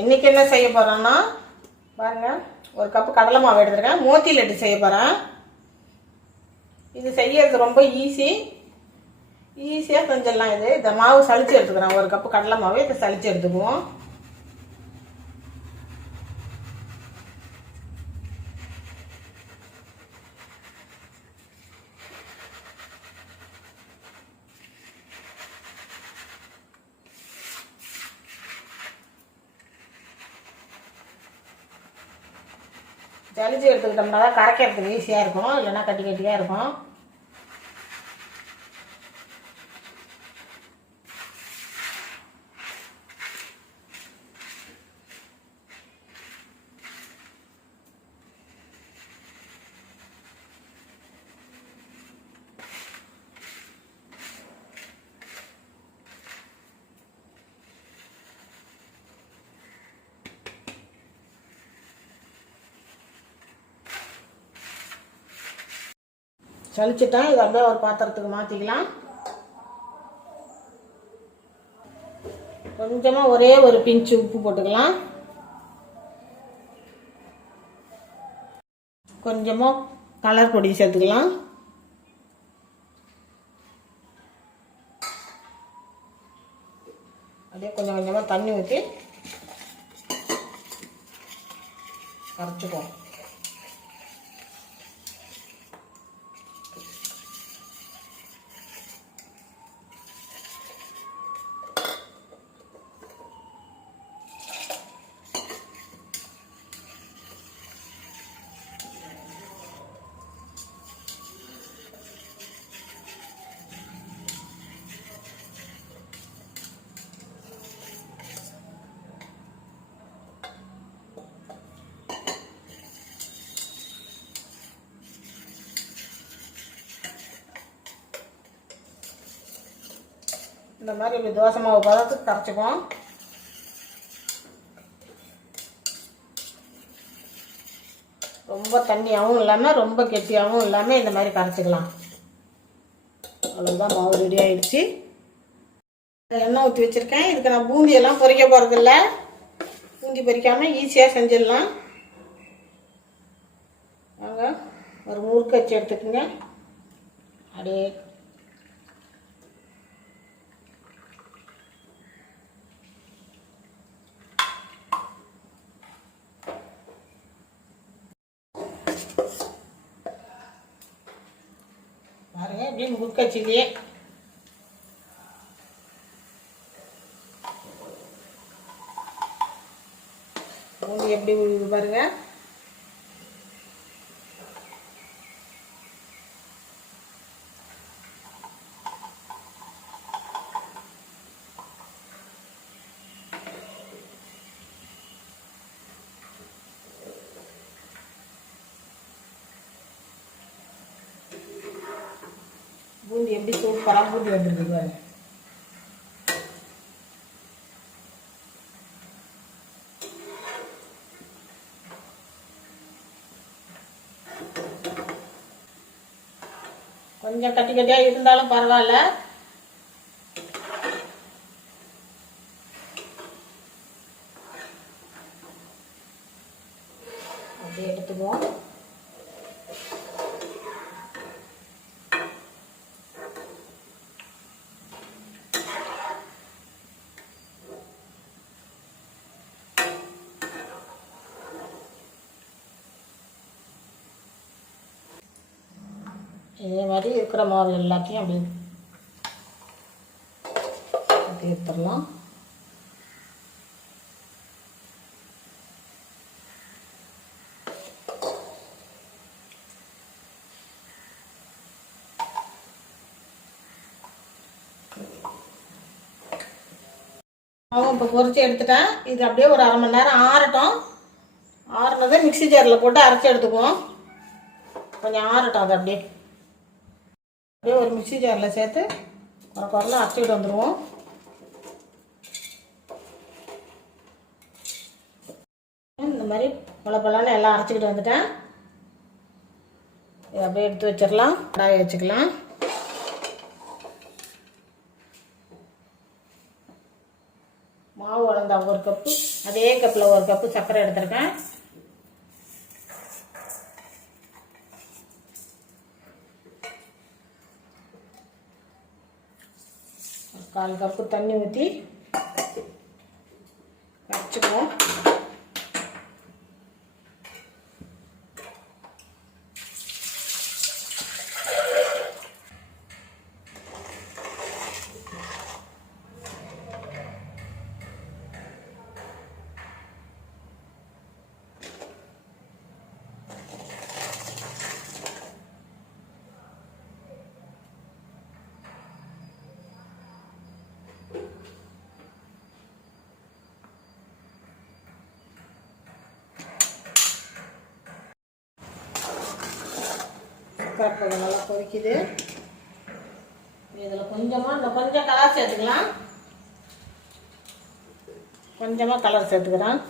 இன்றைக்கி என்ன செய்ய போகிறோன்னா பாருங்கள், ஒரு கப்பு கடலை மாவு எடுத்துருக்கேன். மோத்தி லட்டு செய்ய போகிறேன். இது செய்யறது ரொம்ப ஈஸியாக செஞ்சிடலாம். இந்த மாவு சளிச்சு எடுத்துக்கிறேன். ஒரு கப்பு கடலை மாவு இதை சளிச்சு எடுத்துக்குவோம். ஜலிச்சு எடுத்துக்கிட்டோம்னா தான் கரைக்கிறதுக்கு ஈஸியாக இருக்கும், இல்லைன்னா கட்டி கட்டியாக இருக்கும். சளிச்சிட்டேன். இதை அப்படியே ஒரு பாத்திரத்துக்கு மாற்றிக்கலாம். கொஞ்சமாக ஒரே ஒரு பிஞ்சு உப்பு போட்டுக்கலாம். கொஞ்சமாக கலர் பொடி சேர்த்துக்கலாம். அப்படியே கொஞ்சம் கொஞ்சமாக தண்ணி ஊற்றி கரைச்சிக்குவோம். இந்த மாதிரி இப்படி தோசை மாவு பதத்துக்கு கரைச்சிக்குவோம். ரொம்ப தண்ணியாகவும் இல்லாமல் ரொம்ப கெட்டியாகவும் இல்லாமல் இந்த மாதிரி கரைச்சிக்கலாம். அவ்வளோதான், மாவு ரெடி ஆகிடுச்சு. எண்ணெய் ஊற்றி வச்சுருக்கேன். இதுக்கு நான் பூந்தியெல்லாம் பொரிக்க போகிறதில்ல. பூந்தி பொரிக்காமல் ஈஸியாக செஞ்சிடலாம். வாங்க, ஒரு முறுக்கு வச்சு எடுத்துக்கோங்க. அப்படியே பாருங்க, அப்படியே முறுக்கச்சிலேயே பூந்தி எப்படி விழுது பாருங்க. பூந்தி எப்படி சூப்பராக பூந்தி வந்துருக்கு பாருங்க. கொஞ்சம் கட்டி கட்டியாக இருந்தாலும் பரவாயில்ல. அப்படியே எடுத்துக்குவோம். இதே மாதிரி இருக்கிற மாவு எல்லாத்தையும் அப்படி எடுத்துடலாம். மாவு இப்போ பொரிச்சு எடுத்துட்டேன். இது அப்படியே ஒரு அரை மணி நேரம் ஆறட்டும். ஆறுனதை மிக்ஸி ஜாரில் போட்டு அரைச்சி எடுத்துக்குவோம். கொஞ்சம் ஆறட்டும். அது அப்படியே ஒரு மிக்ஸி ஜாரில் சேர்த்து குறைலாம் அரைச்சிக்கிட்டு வந்துடுவோம். இந்த மாதிரி பழப்பழான்னு எல்லாம் அரைச்சிக்கிட்டு வந்துட்டேன். இதை அப்படியே எடுத்து வச்சிடலாம். கடாயை வச்சுக்கலாம். மாவு வளர்ந்தா 1 கப்பு கப்பு, அதே கப்பில் 1 கப்பு சர்க்கரை எடுத்திருக்கேன். ஒரு 1/4 கப்பு தண்ணி ஊற்றி வச்சுக்குவோம். கருப்பகம் நல்லா கொதிக்குது. இதில் கொஞ்சமாக கொஞ்சம் கலர் சேர்த்துக்கலாம். கொஞ்சமாக கலர் சேர்த்துக்கிறேன்.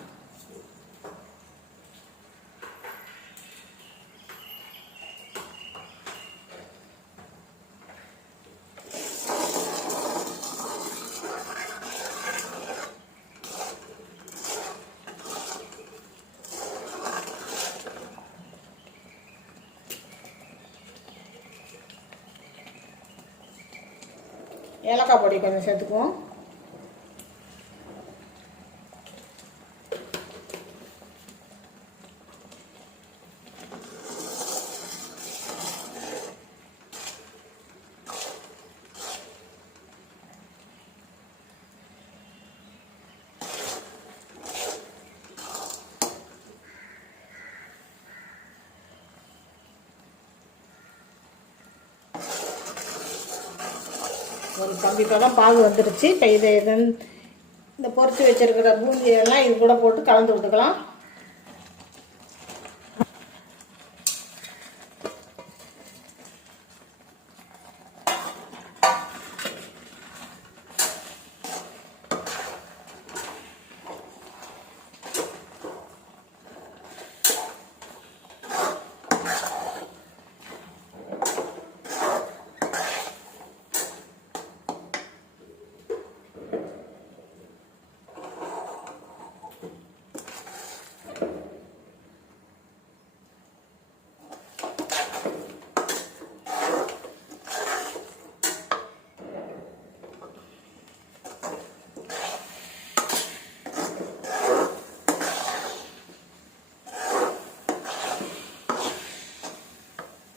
ஏலக்காய் பொடி கொஞ்சம் சேர்த்துக்குவோம். ஒரு கம்பிப்பாக தான் பாகு வந்துடுச்சு. இப்போ இதை இந்த பொரிச்சு வச்சுருக்கிற பூந்தியெல்லாம் இது கூட போட்டு கலந்து விட்டுக்கலாம்.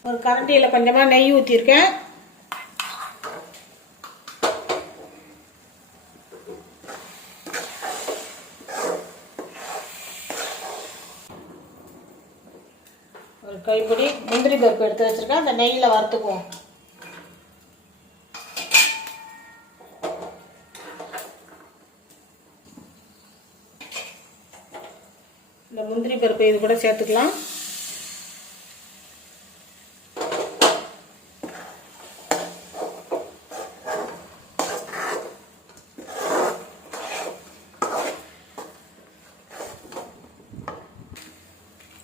ஒரு கரண்டியில் கொஞ்சமாக நெய் ஊற்றிருக்கேன். ஒரு கைப்பிடி முந்திரி பருப்பு எடுத்து வச்சுருக்கேன். அந்த நெய்யில் வறுத்துக்குவோம். இந்த முந்திரி பருப்பு இது கூட சேர்த்துக்கலாம்.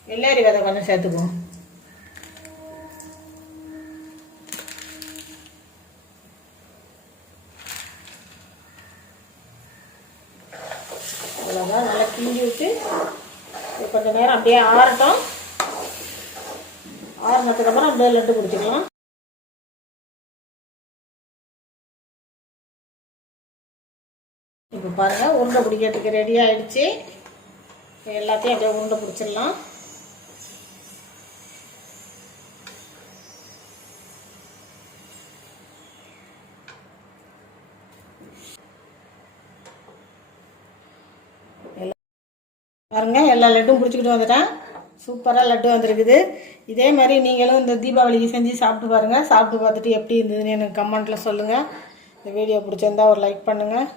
வெள்ளரி விதை கொஞ்சம் சேர்த்துக்குவோம். அவ்வளோதான். நல்லா கிண்டி விட்டு கொஞ்சம் நேரம் அப்படியே ஆறட்டும். ஆறுனதுக்கப்புறம் அப்படியே லட்டு பிடிச்சிக்கலாம். இப்போ பாருங்கள், உருண்டை பிடிக்கிறதுக்கு ரெடி ஆகிடுச்சு. எல்லாத்தையும் அப்படியே உருண்டை பிடிச்சிடலாம். பாருங்க, எல்லா லட்டும் பிடிச்சிக்கிட்டு வந்துட்டேன். சூப்பராக லட்டு வந்துருக்குது. இதே மாதிரி நீங்களும் இந்த தீபாவளிக்கு செஞ்சு சாப்பிட்டு பாருங்கள். சாப்பிட்டு பார்த்துட்டு எப்படி இருந்ததுன்னு எனக்கு கமெண்ட்டில் சொல்லுங்கள். இந்த வீடியோ பிடிச்சிருந்தா ஒரு லைக் பண்ணுங்கள்.